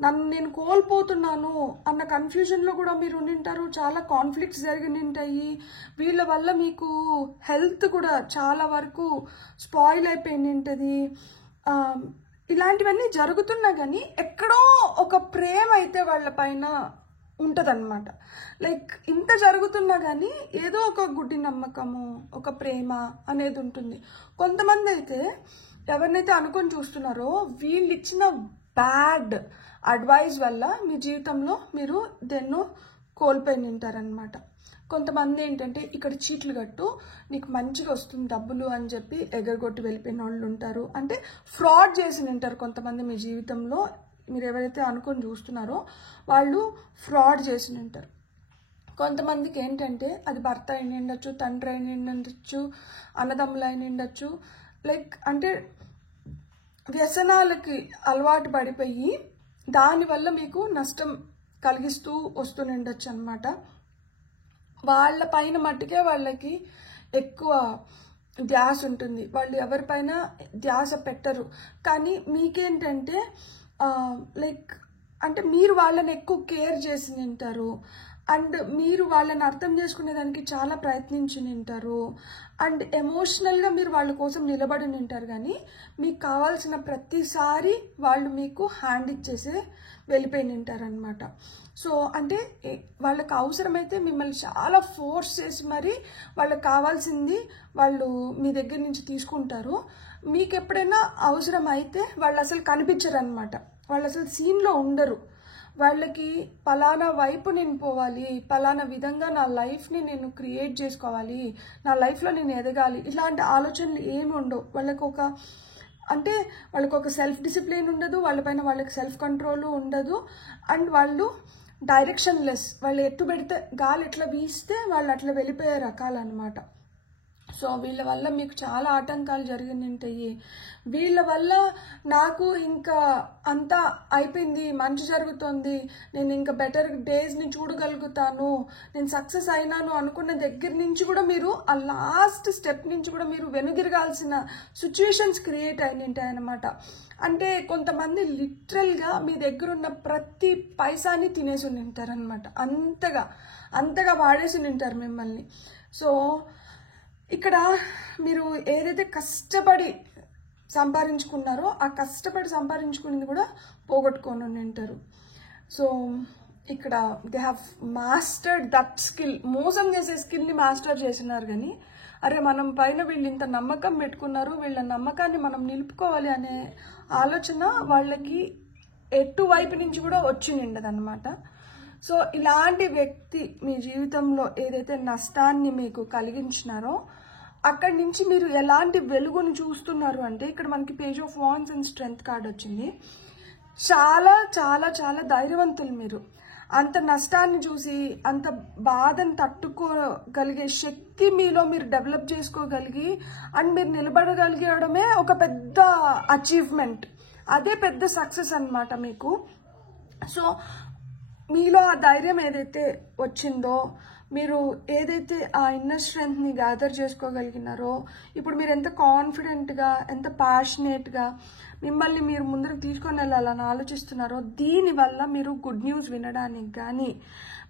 నన్ను నేను కోల్పోతున్నాను అన్న కన్ఫ్యూజన్లో కూడా మీరు ఉండింటారు. చాలా కాన్ఫ్లిక్ట్స్ జరిగి ఉంటాయి. వీళ్ళ వల్ల మీకు హెల్త్ కూడా చాలా వరకు స్పాయిల్ అయిపోయి ఉంటుంది. ఇలాంటివన్నీ జరుగుతున్నా కానీ ఎక్కడో ఒక ప్రేమ అయితే వాళ్ళ పైన ఉంటదన్నమాట. లైక్ ఇంత జరుగుతున్నా కానీ ఏదో ఒక గుడ్డి నమ్మకము, ఒక ప్రేమ అనేది ఉంటుంది. కొంతమంది అయితే ఎవరినైతే అనుకొని చూస్తున్నారో వీళ్ళు ఇచ్చిన బ్యాడ్ అడ్వైస్ వల్ల మీ జీవితంలో మీరు దేన్నో కోల్పోయి ఉంటారనమాట. కొంతమంది ఏంటంటే ఇక్కడ చీట్లు కట్టు నీకు మంచిగా వస్తుంది డబ్బులు అని చెప్పి ఎగరగొట్టి వెళ్ళిపోయిన వాళ్ళు ఉంటారు. అంటే ఫ్రాడ్ చేసి ఉంటారు కొంతమంది మీ జీవితంలో. మీరు ఎవరైతే అనుకొని చూస్తున్నారో వాళ్ళు ఫ్రాడ్ చేసి ఉంటారు. కొంతమందికి ఏంటంటే అది భర్త అయిన ఉండొచ్చు, తండ్రి అయిన ఉండొచ్చు, అన్నదమ్ములు అయిన ఉండొచ్చు. లైక్ అంటే వ్యసనాలకి అలవాటు పడిపోయి దానివల్ల మీకు నష్టం కలిగిస్తూ వస్తుండొచ్చు అనమాట. వాళ్ళ పైన మట్టుకే వాళ్ళకి ఎక్కువ ధ్యాస ఉంటుంది, వాళ్ళు ఎవరిపైన ధ్యాస పెట్టరు. కానీ మీకేంటంటే లైక్ అంటే మీరు వాళ్ళని ఎక్కువ కేర్ చేసి ఉంటారు. అండ్ మీరు వాళ్ళని అర్థం చేసుకునేదానికి చాలా ప్రయత్నించి ఉంటారు. అండ్ ఎమోషనల్గా మీరు వాళ్ళ కోసం నిలబడి ఉంటారు. కానీ మీకు కావాల్సిన ప్రతిసారి వాళ్ళు మీకు హ్యాండ్ ఇచ్చేసే వెళ్ళిపోయి ఉంటారు అనమాట. సో అంటే వాళ్ళకి అవసరమైతే మిమ్మల్ని చాలా ఫోర్స్ చేసి మరి వాళ్ళకి కావాల్సింది వాళ్ళు మీ దగ్గర నుంచి తీసుకుంటారు. మీకు ఎప్పుడైనా అవసరం అయితే వాళ్ళు అసలు కనిపించరు అనమాట. వాళ్ళు అసలు సీన్లో ఉండరు. వాళ్ళకి పలానా వైపు నేను పోవాలి, పలానా విధంగా నా లైఫ్ని నేను క్రియేట్ చేసుకోవాలి, నా లైఫ్లో నేను ఎదగాలి, ఇలాంటి ఆలోచనలు ఏమి ఉండవు. వాళ్ళకి ఒక సెల్ఫ్ డిసిప్లిన్ ఉండదు, వాళ్ళపైన వాళ్ళకి సెల్ఫ్ కంట్రోల్ ఉండదు. అండ్ వాళ్ళు డైరెక్షన్ లెస్, వాళ్ళు ఎట్టు పెడితే గాలి ఎట్లా వీస్తే వాళ్ళు అట్లా వెళ్ళిపోయే రకాలన్నమాట. సో వీళ్ళ వల్ల మీకు చాలా ఆటంకాలు జరిగి ఉంటాయి. వీళ్ళ వల్ల నాకు ఇంకా అంతా అయిపోయింది, మంచి జరుగుతుంది, నేను ఇంకా బెటర్ డేస్ని చూడగలుగుతాను, నేను సక్సెస్ అయినాను అనుకున్న దగ్గర నుంచి కూడా మీరు ఆ లాస్ట్ స్టెప్ నుంచి కూడా మీరు వెనుదిరగాల్సిన సిచ్యువేషన్స్ క్రియేట్ అయి ఉంటాయి అన్నమాట. అంటే కొంతమంది లిటరల్గా మీ దగ్గర ఉన్న ప్రతి పైసాని తినేసి ఉంటారనమాట. అంతగా వాడేసి ఉంటారు మిమ్మల్ని. సో ఇక్కడ మీరు ఏదైతే కష్టపడి సంపాదించుకున్నారో ఆ కష్టపడి సంపాదించుకునేది కూడా పోగొట్టుకొని ఉంటారు. సో ఇక్కడ they have mastered that skill. మోసం చేసే స్కిల్ని మాస్టర్ చేసినారు. కానీ అరే మనం పైన వీళ్ళు ఇంత నమ్మకం పెట్టుకున్నారు, వీళ్ళ నమ్మకాన్ని మనం నిలుపుకోవాలి అనే ఆలోచన వాళ్ళకి ఎటువైపు నుంచి కూడా వచ్చి ఉండదన్నమాట. సో ఇలాంటి వ్యక్తి మీ జీవితంలో ఏదైతే నష్టాన్ని మీకు కలిగించినారో అక్కడి నుంచి మీరు ఎలాంటి వెలుగును చూస్తున్నారు అంటే ఇక్కడ మనకి page of wands and strength card వచ్చింది. చాలా చాలా చాలా ధైర్యవంతులు మీరు. అంత నష్టాన్ని చూసి అంత బాధను తట్టుకోగలిగే శక్తి మీలో మీరు డెవలప్ చేసుకోగలిగి అండ్ మీరు నిలబడగలిగడమే ఒక పెద్ద అచీవ్మెంట్. అదే పెద్ద సక్సెస్ అన్నమాట మీకు. సో మీలో ఆ ధైర్యం ఏదైతే వచ్చిందో, మీరు ఏదైతే ఆ ఇన్నర్ స్ట్రెంగ్త్ని గ్యాదర్ చేసుకోగలిగినారో, ఇప్పుడు మీరు ఎంత కాన్ఫిడెంట్గా, ఎంత ప్యాషనేట్గా మిమ్మల్ని మీరు ముందరకు తీసుకొని వెళ్ళాలని ఆలోచిస్తున్నారో, దీనివల్ల మీరు గుడ్ న్యూస్ వినడానికి కానీ,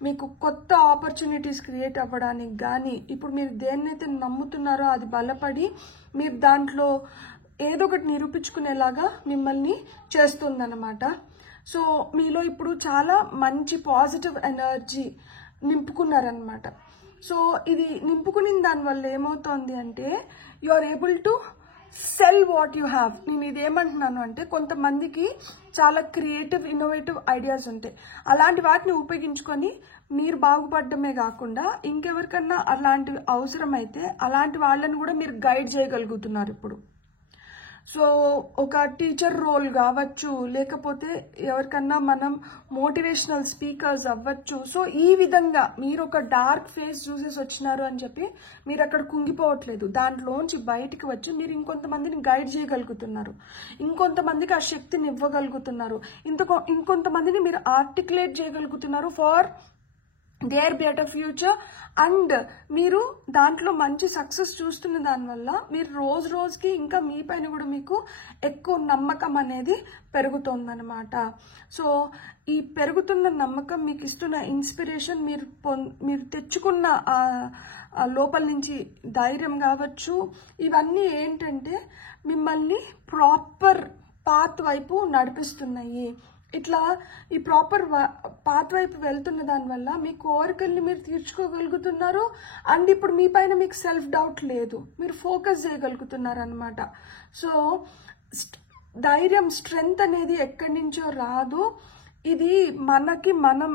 మీకు కొత్త ఆపర్చునిటీస్ క్రియేట్ అవ్వడానికి కానీ, ఇప్పుడు మీరు దేన్నైతే నమ్ముతున్నారో అది బలపడి మీరు దాంట్లో ఏదో ఒకటి నిరూపించుకునేలాగా మిమ్మల్ని చేస్తుందన్నమాట. సో మీలో ఇప్పుడు చాలా మంచి పాజిటివ్ ఎనర్జీ నింపుకున్నారనమాట. సో ఇది నింపుకున్న దానివల్ల ఏమవుతుంది అంటే you are able to sell what you have. నేను ఇదేమంటున్నాను అంటే, కొంతమందికి చాలా క్రియేటివ్ ఇన్నోవేటివ్ ఐడియాస్ ఉంటాయి. అలాంటి వాటిని ఉపయోగించుకొని మీరు బాగుపడమే కాకుండా ఇంకెవరికన్నా అలాంటివి అవసరమైతే అలాంటి వాళ్ళని కూడా మీరు గైడ్ చేయగలుగుతున్నారు ఇప్పుడు. సో ఒక టీచర్ రోల్ కావచ్చు, లేకపోతే ఎవరికన్నా మనం మోటివేషనల్ స్పీకర్స్ అవ్వచ్చు. సో ఈ విధంగా మీరు ఒక డార్క్ ఫేస్ చూసేసి వచ్చినారు అని చెప్పి మీరు అక్కడ కుంగిపోవట్లేదు. దాంట్లోంచి బయటికి వచ్చి మీరు ఇంకొంతమందిని గైడ్ చేయగలుగుతున్నారు, ఇంకొంతమందికి ఆ శక్తిని ఇవ్వగలుగుతున్నారు, ఇంకొంతమందిని మీరు ఆర్టికులేట్ చేయగలుగుతున్నారు for their better future. And మీరు దాంట్లో మంచి సక్సెస్ చూస్తున్న దానివల్ల మీరు రోజు రోజుకి ఇంకా మీ పైన కూడా మీకు ఎక్కువ నమ్మకం అనేది పెరుగుతుందన్నమాట. సో ఈ పెరుగుతున్న నమ్మకం, మీకు ఇస్తున్న ఇన్స్పిరేషన్, మీరు తెచ్చుకున్న లోపల నుంచి ధైర్యం కావచ్చు, ఇవన్నీ ఏంటంటే మిమ్మల్ని ప్రాపర్ పాత్ వైపు నడిపిస్తున్నాయి. ఇట్లా ఈ ప్రాపర్ పాత్ వైపు వెళ్తున్న దానివల్ల మీ కోరికల్ని మీరు తీర్చుకోగలుగుతున్నారు. అండ్ ఇప్పుడు మీ పైన మీకు సెల్ఫ్ డౌట్ లేదు, మీరు ఫోకస్ చేయగలుగుతున్నారు అనమాట. సో ధైర్యం, స్ట్రెంగ్త్ అనేది ఎక్కడి నుంచో రాదు, ఇది మనం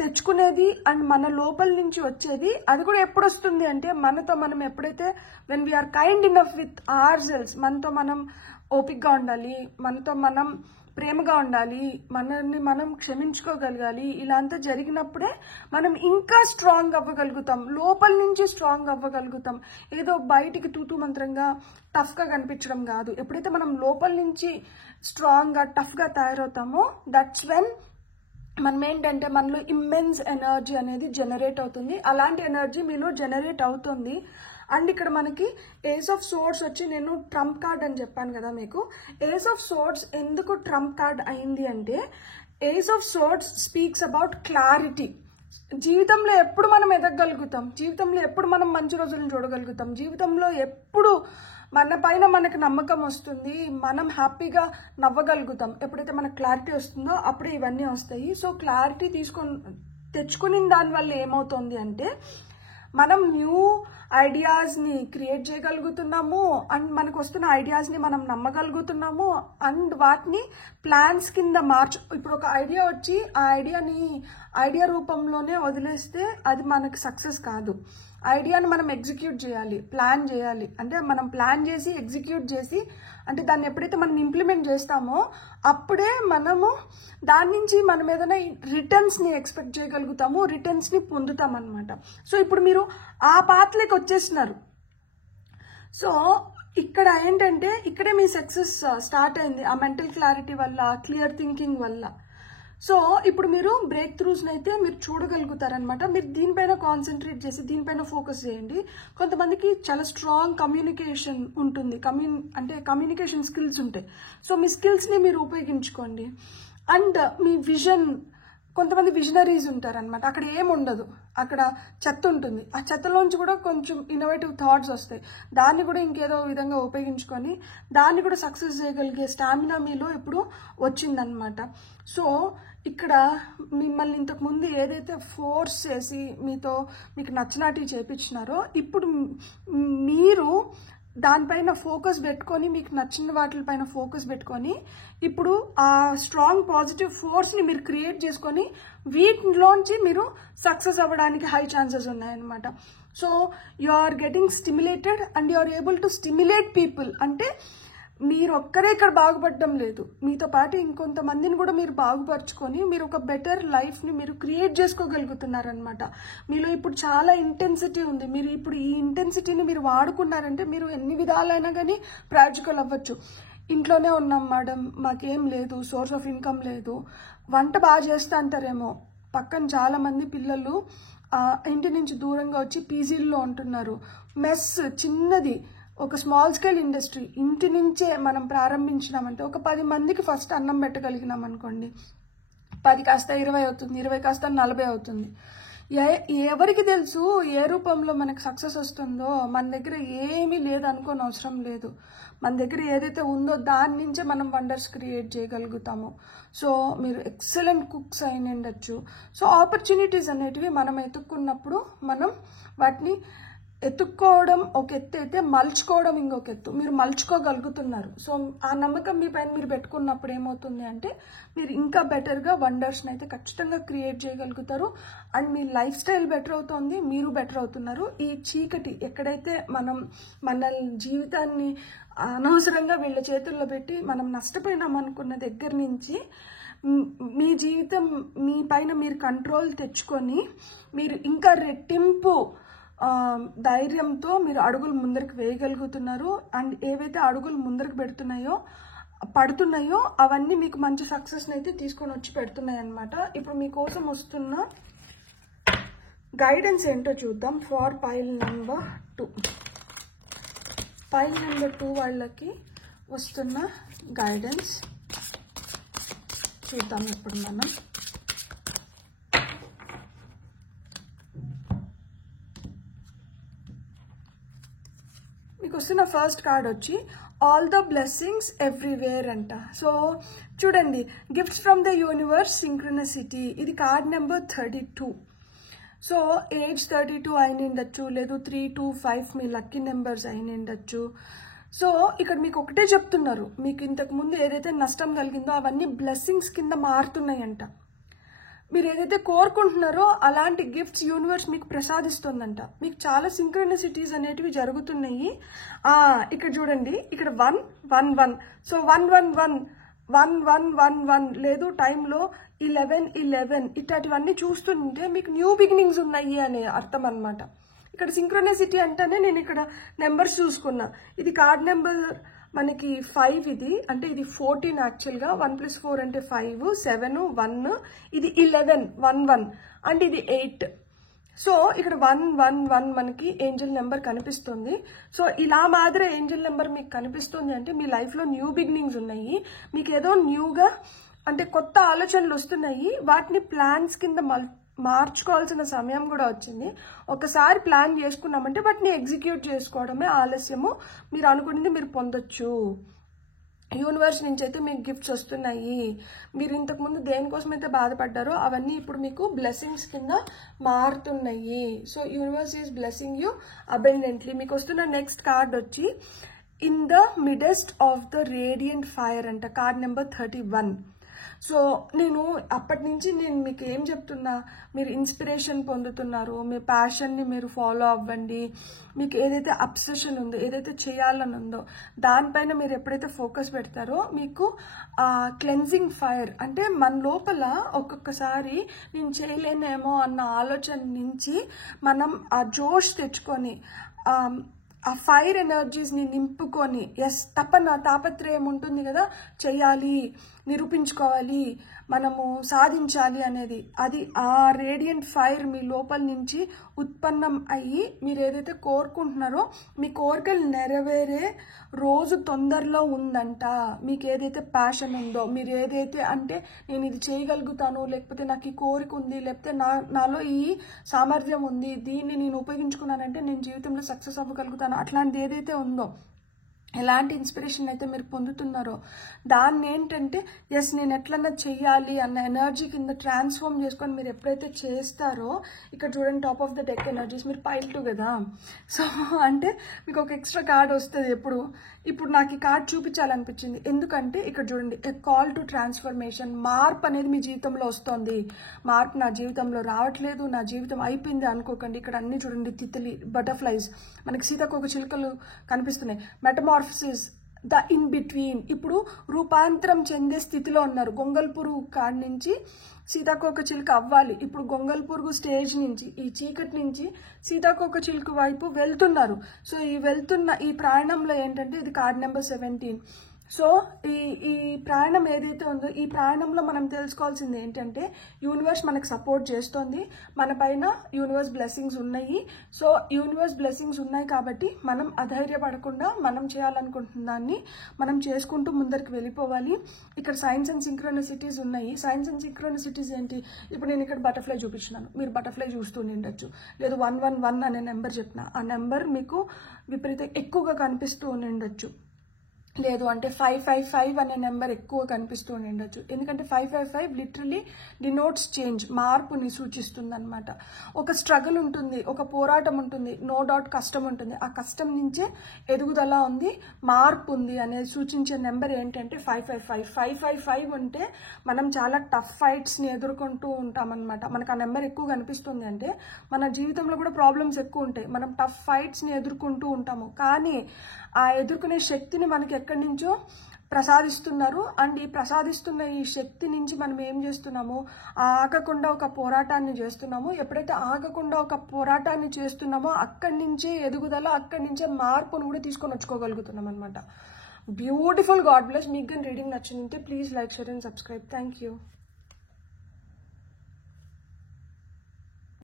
తెచ్చుకునేది అండ్ మన లోపల నుంచి వచ్చేది. అది కూడా ఎప్పుడు వస్తుంది అంటే మనతో మనం ఎప్పుడైతే when we are kind enough with our selves, మనతో మనం ఓపిక్గా ఉండాలి, మనతో మనం ప్రేమగా ఉండాలి, మనల్ని మనం క్షమించుకోగలగాలి. ఇలా అంతా జరిగినప్పుడే మనం ఇంకా స్ట్రాంగ్ అవ్వగలుగుతాం, లోపల నుంచి స్ట్రాంగ్ అవ్వగలుగుతాం. ఏదో బయటికి తూతూ మంత్రంగా టఫ్గా కనిపించడం కాదు. ఎప్పుడైతే మనం లోపల నుంచి స్ట్రాంగ్గా టఫ్గా తయారవుతామో దట్స్ వెన్ మనం ఏంటంటే మనలో ఇమ్మెన్స్ ఎనర్జీ అనేది జనరేట్ అవుతుంది. అలాంటి ఎనర్జీ మీలో జనరేట్ అవుతుంది. అండ్ ఇక్కడ మనకి ఏస్ ఆఫ్ సోర్డ్స్ వచ్చి, నేను ట్రంప్ కార్డ్ అని చెప్పాను కదా మీకు. ఏస్ ఆఫ్ సోర్డ్స్ ఎందుకు ట్రంప్ కార్డ్ అయింది అంటే, ace of swords speaks about clarity. జీవితంలో ఎప్పుడు మనం ఎదగగలుగుతాం, జీవితంలో ఎప్పుడు మనం మంచి రోజులను చూడగలుగుతాం, జీవితంలో ఎప్పుడు మన పైన మనకు నమ్మకం వస్తుంది, మనం హ్యాపీగా నవ్వగలుగుతాం. ఎప్పుడైతే మనకు క్లారిటీ వస్తుందో అప్పుడే ఇవన్నీ వస్తాయి. సో క్లారిటీ తెచ్చుకుని దానివల్ల ఏమవుతుంది అంటే మనం న్యూ ఐడియాస్ని క్రియేట్ చేయగలుగుతున్నాము, అండ్ మనకు వస్తున్న ఐడియాస్ని మనం నమ్మగలుగుతున్నాము, అండ్ వాటిని ప్లాన్స్ కింద ఇప్పుడు ఒక ఐడియా వచ్చి ఆ ఐడియా రూపంలోనే వదిలేస్తే అది మనకు సక్సెస్ కాదు. ఐడియాను మనం ఎగ్జిక్యూట్ చేయాలి, ప్లాన్ చేయాలి. అంటే మనం ప్లాన్ చేసి ఎగ్జిక్యూట్ చేసి, అంటే దాన్ని ఎప్పుడైతే మనం ఇంప్లిమెంట్ చేస్తామో అప్పుడే మనము దాని నుంచి మనం ఏదైనా రిటర్న్స్ని ఎక్స్పెక్ట్ చేయగలుగుతాము, రిటర్న్స్ని పొందుతాం అనమాట. సో ఇప్పుడు మీరు ఆ పాత్రలోకి వచ్చేస్తున్నారు. సో ఇక్కడ ఏంటంటే ఇక్కడే మీ సక్సెస్ స్టార్ట్ అయింది, ఆ మెంటల్ క్లారిటీ వల్ల, క్లియర్ థింకింగ్ వల్ల. సో ఇప్పుడు మీరు బ్రేక్ త్రూస్ని అయితే మీరు చూడగలుగుతారనమాట. మీరు దీనిపైన కాన్సన్ట్రేట్ చేసి దీనిపైన ఫోకస్ చేయండి. కొంతమందికి చాలా స్ట్రాంగ్ కమ్యూనికేషన్ ఉంటుంది, కమ్యూనికేషన్ స్కిల్స్ ఉంటాయి. సో మీ స్కిల్స్ని మీరు ఉపయోగించుకోండి. అండ్ మీ విజన్, కొంతమంది విజనరీస్ ఉంటారనమాట, అక్కడ ఏముండదు, అక్కడ చెత్త ఉంటుంది, ఆ చెత్తలోంచి కూడా కొంచెం ఇన్నోవేటివ్ థాట్స్ వస్తాయి. దాన్ని కూడా ఇంకేదో విధంగా ఉపయోగించుకొని దాన్ని కూడా సక్సెస్ చేయగలిగే స్టామినా మీలో ఇప్పుడు వచ్చిందనమాట. సో ఇక్కడ మిమ్మల్ని ఇంతకుముందు ఏదైతే ఫోర్స్ చేసి మీకు నచ్చినట్టు చేపించినారో, ఇప్పుడు మీరు దానిపైన ఫోకస్ పెట్టుకొని, మీకు నచ్చిన వాటిపైన ఫోకస్ పెట్టుకొని, ఇప్పుడు ఆ స్ట్రాంగ్ పాజిటివ్ ఫోర్స్ని మీరు క్రియేట్ చేసుకొని వీటిలోంచి మీరు సక్సెస్ అవ్వడానికి హై ఛాన్సెస్ ఉన్నాయన్నమాట. So you are getting stimulated and you are able to stimulate people. అంటే మీరు ఒక్కరే ఇక్కడ బాగుపడడం లేదు, మీతో పాటు ఇంకొంతమందిని కూడా మీరు బాగుపరుచుకొని మీరు ఒక బెటర్ లైఫ్ని మీరు క్రియేట్ చేసుకోగలుగుతున్నారనమాట. మీలో ఇప్పుడు చాలా ఇంటెన్సిటీ ఉంది. మీరు ఇప్పుడు ఈ ఇంటెన్సిటీని మీరు వాడుకున్నారంటే మీరు ఎన్ని విధాలైనా కానీ ప్రాక్టికల్ అవ్వచ్చు. ఇంట్లోనే ఉన్నాం మేడం, మాకేం లేదు, సోర్స్ ఆఫ్ ఇన్కమ్ లేదు, వంట బాగా చేస్తా అంటారేమో, పక్కన చాలా మంది పిల్లలు ఇంటి నుంచి దూరంగా వచ్చి పీజీల్లో ఉంటున్నారు, మెస్ చిన్నది ఒక స్మాల్ స్కేల్ ఇండస్ట్రీ ఇంటి నుంచే మనం ప్రారంభించినామంటే ఒక 10 మందికి ఫస్ట్ అన్నం పెట్టగలిగినాం అనుకోండి, 10 కాస్త 20 అవుతుంది, 20 కాస్త 40 అవుతుంది. ఎవరికి తెలుసు ఏ రూపంలో మనకు సక్సెస్ వస్తుందో? మన దగ్గర ఏమీ లేదు అనుకోని అవసరం లేదు. మన దగ్గర ఏదైతే ఉందో దాని నుంచే మనం వండర్స్ క్రియేట్ చేయగలుగుతాము. సో మీరు ఎక్సలెంట్ కుక్స్ అయిన ఉండొచ్చు. సో ఆపర్చునిటీస్ అనేటివి మనం ఎత్తుక్కున్నప్పుడు మనం వాటిని ఎత్తుక్కోవడం ఒక ఎత్తు అయితే మలుచుకోవడం ఇంకొక ఎత్తు. మీరు మలుచుకోగలుగుతున్నారు. సో ఆ నమ్మకం మీ పైన మీరు పెట్టుకున్నప్పుడు ఏమవుతుంది అంటే మీరు ఇంకా బెటర్గా వండర్స్ని అయితే ఖచ్చితంగా క్రియేట్ చేయగలుగుతారు. And me life style better అవుతుంది, మీరు బెటర్ అవుతున్నారు. ఈ చీకటి ఎక్కడైతే మనం మన జీవితాన్ని అనవసరంగా వీళ్ళ చేతుల్లో పెట్టి మనం నష్టపోయినాం అనుకున్న దగ్గర నుంచి మీ జీవితం మీ పైన మీరు కంట్రోల్ తెచ్చుకొని మీరు ఇంకా రెట్టింపు ధైర్యంతో మీరు అడుగులు ముందరికి వేయగలుగుతున్నారు. అండ్ ఏవైతే అడుగులు ముందరికి పడుతున్నాయో అవన్నీ మీకు మంచి సక్సెస్ని అయితే తీసుకొని వచ్చి పెడుతున్నాయి అన్నమాట. ఇప్పుడు మీకోసం వస్తున్న గైడెన్స్ ఏంటో చూద్దాం. For pile number 2, pile number 2 వాళ్ళకి వస్తున్న గైడెన్స్ చూద్దాం ఇప్పుడు మనం. మీకు వస్తున్న ఫస్ట్ కార్డ్ వచ్చి ఆల్ ద బ్లెస్సింగ్స్ ఎవ్రీవేర్ అంట. సో చూడండి, గిఫ్ట్స్ ఫ్రమ్ ద యూనివర్స్ సింక్రనసిటీ, ఇది కార్డ్ నెంబర్ 32. సో ఏజ్ 32 అయిన ఉండొచ్చు, లేదు 3 to 5 మీ లక్కీ నెంబర్స్ అయిన ఉండొచ్చు. సో ఇక్కడ మీకు ఒకటే చెప్తున్నారు, మీకు ఇంతకు ముందు ఏదైతే నష్టం కలిగిందో అవన్నీ బ్లెస్సింగ్స్ కింద మారుతున్నాయంట. మీరు ఏదైతే కోరుకుంటున్నారో అలాంటి గిఫ్ట్స్ యూనివర్స్ మీకు ప్రసాదిస్తుందంట. మీకు చాలా సింక్రనిసిటీస్ అనేటివి జరుగుతున్నాయి. ఇక్కడ చూడండి, ఇక్కడ 1 1 1. సో 1 1 1 1 1 1 1 లేదు టైంలో 11 11 ఇట్లాంటివన్నీ చూస్తుంటే మీకు న్యూ బిగినింగ్స్ ఉన్నాయి అనే అర్థం అనమాట. ఇక్కడ సింక్రనిసిటీ అంటేనే నేను ఇక్కడ నెంబర్స్ చూసుకున్నా. ఇది కార్డ్ నెంబర్ మనకి 5, ఇది అంటే ఇది 14 యాక్చువల్గా. 1 + 4 అంటే 5, 7 1, ఇది 11 1 1 అండ్ ఇది 8. సో ఇక్కడ 1 1 1 మనకి ఏంజల్ నెంబర్ కనిపిస్తుంది. సో ఇలా మాదిరి ఏంజల్ నెంబర్ మీకు కనిపిస్తుంది అంటే మీ లైఫ్లో న్యూ బిగినింగ్స్ ఉన్నాయి. మీకు ఏదో న్యూగా అంటే కొత్త ఆలోచనలు వస్తున్నాయి. వాటిని ప్లాన్స్ కింద మార్చుకోవాల్సిన సమయం కూడా వచ్చింది. ఒకసారి ప్లాన్ చేసుకున్నామంటే వాటిని ఎగ్జిక్యూట్ చేసుకోవడమే ఆలస్యము. మీరు అనుకున్నది మీరు పొందొచ్చు. యూనివర్స్ నుంచి అయితే మీకు గిఫ్ట్స్ వస్తున్నాయి. మీరు ఇంతకుముందు దేనికోసం అయితే బాధపడ్డారో అవన్నీ ఇప్పుడు మీకు బ్లెస్సింగ్స్ కింద మారుతున్నాయి. So universe is blessing you abundantly. మీకు వస్తున్న నెక్స్ట్ కార్డ్ వచ్చి in the midst of the radiant fire అంట, కార్డ్ నెంబర్ 31. సో నేను అప్పటి నుంచి నేను మీకు ఏం చెప్తున్నా, మీరు ఇన్స్పిరేషన్ పొందుతున్నారు, మీ ప్యాషన్ని మీరు ఫాలో అవ్వండి. మీకు ఏదైతే అబ్సెషన్ ఉందో, ఏదైతే చేయాలని ఉందో దానిపైన మీరు ఎప్పుడైతే ఫోకస్ పెడతారో మీకు క్లెన్జింగ్ ఫైర్ అంటే మన లోపల ఒక్కొక్కసారి నేను చేయలేనేమో అన్న ఆలోచన నుంచి మనం ఆ జోష్ తెచ్చుకొని ఆ ఫైర్ ఎనర్జీస్ని నింపుకొని తాపత్రయం ఉంటుంది కదా, చెయ్యాలి, నిరూపించుకోవాలి, మనము సాధించాలి అనేది, అది ఆ రేడియంట్ ఫైర్ మీ లోపల నుంచి ఉత్పన్నం అయ్యి మీరు ఏదైతే కోరుకుంటున్నారో మీ కోరికలు నెరవేరే రోజు తొందరలో ఉందంట. మీకు ఏదైతే ప్యాషన్ ఉందో, మీరు ఏదైతే అంటే నేను ఇది చేయగలుగుతాను, లేకపోతే నాకు ఈ కోరిక ఉంది, లేకపోతే నాలో ఈ సామర్థ్యం ఉంది, దీన్ని నేను ఉపయోగించుకున్నానంటే నేను జీవితంలో సక్సెస్ అవ్వగలుగుతాను, అట్లాంటిది ఏదైతే ఉందో, ఎలాంటి ఇన్స్పిరేషన్ అయితే మీరు పొందుతున్నారో దాన్ని ఏంటంటే నేను ఎట్లన్నా చెయ్యాలి అన్న ఎనర్జీ కింద ట్రాన్స్ఫార్మ్ చేసుకొని మీరు ఎప్పుడైతే చేస్తారో, ఇక్కడ చూడండి top of the deck energies, మీరు పైల్ 2 కదా. సో అంటే మీకు ఒక ఎక్స్ట్రా కార్డ్ వస్తుంది ఇప్పుడు నాకు ఈ కార్డ్ చూపించాలనిపించింది. ఎందుకంటే ఇక్కడ చూడండి, ఎ కాల్ టు ట్రాన్స్ఫర్మేషన్, మార్పు అనేది మీ జీవితంలో వస్తుంది. మార్పు నా జీవితంలో రావట్లేదు, నా జీవితం అయిపోయింది అనుకోకండి. ఇక్కడ అన్ని చూడండి, తిత్లీ, బటర్ఫ్లైస్, మనకి సీతాకోక చిలుకలు కనిపిస్తున్నాయి. మెటమార్ఫసిస్, ద ఇన్ బిట్వీన్, ఇప్పుడు రూపాంతరం చెందే స్థితిలో ఉన్నారు. గొంగల్ పురుగు కాడి నుంచి సీతాకోక చిలుక అవ్వాలి. ఇప్పుడు గొంగల్ పురుగు స్టేజ్ నుంచి, ఈ చీకటి నుంచి సీతాకోక చిలుక వైపు వెళ్తున్నారు. సో ఈ వెళ్తున్న ఈ ప్రయాణంలో ఏంటంటే ఇది కార్డ్ నెంబర్ 17. సో ఈ ప్రయాణం ఏదైతే ఉందో ఈ ప్రయాణంలో మనం తెలుసుకోవాల్సింది ఏంటంటే యూనివర్స్ మనకు సపోర్ట్ చేస్తోంది, మన పైన యూనివర్స్ బ్లెస్సింగ్స్ ఉన్నాయి. సో యూనివర్స్ బ్లెస్సింగ్స్ ఉన్నాయి కాబట్టి మనం అధైర్యపడకుండా మనం చేయాలనుకుంటున్న దాన్ని మనం చేసుకుంటూ ముందరికి వెళ్ళిపోవాలి. ఇక్కడ సైన్స్ అండ్ సింక్రోనిసిటీస్ ఉన్నాయి. సైన్స్ అండ్ సింక్రోనిసిటీస్ ఏంటి? ఇప్పుడు నేను ఇక్కడ బటర్ఫ్లై చూపించినాను, మీరు బటర్ఫ్లై చూస్తూ ఉండొచ్చు. లేదు 111 అనే నెంబర్ చెప్పిన, ఆ నెంబర్ మీకు విపరీతం ఎక్కువగా కనిపిస్తూ ఉండొచ్చు. లేదు అంటే 555 అనే నెంబర్ ఎక్కువ కనిపిస్తూ ఉండొచ్చు. ఎందుకంటే 555 లిటరలీ డినోట్స్ చేంజ్, మార్పుని సూచిస్తుంది అనమాట. ఒక స్ట్రగుల్ ఉంటుంది, ఒక పోరాటం ఉంటుంది, నో డౌట్ కష్టం ఉంటుంది. ఆ కష్టం నుంచే ఎదుగుదల ఉంది, మార్పు ఉంది అనేది సూచించే నెంబర్ ఏంటంటే 555. 555 ఉంటే మనం చాలా టఫ్ ఫైట్స్ని ఎదుర్కొంటూ ఉంటామన్నమాట. మనకు ఆ నెంబర్ ఎక్కువ కనిపిస్తుంది అంటే మన జీవితంలో కూడా ప్రాబ్లమ్స్ ఎక్కువ ఉంటాయి, మనం టఫ్ ఫైట్స్ని ఎదుర్కొంటూ ఉంటాము. కానీ ఆ ఎదుర్కొనే శక్తిని మనకి ఎక్కడి నుంచో ప్రసాదిస్తున్నారు. అండ్ ఈ ప్రసాదిస్తున్న ఈ శక్తి నుంచి మనం ఏం చేస్తున్నాము, ఆగకుండా ఒక పోరాటాన్ని చేస్తున్నాము. ఎప్పుడైతే ఆగకుండా ఒక పోరాటాన్ని చేస్తున్నామో అక్కడి నుంచే ఎదుగుదల, అక్కడి నుంచే మార్పును కూడా తీసుకొని వచ్చుకోగలుగుతున్నాం అనమాట. బ్యూటిఫుల్. God bless. మీకు రీడింగ్ నచ్చిందంటే please like, share and subscribe. Thank you.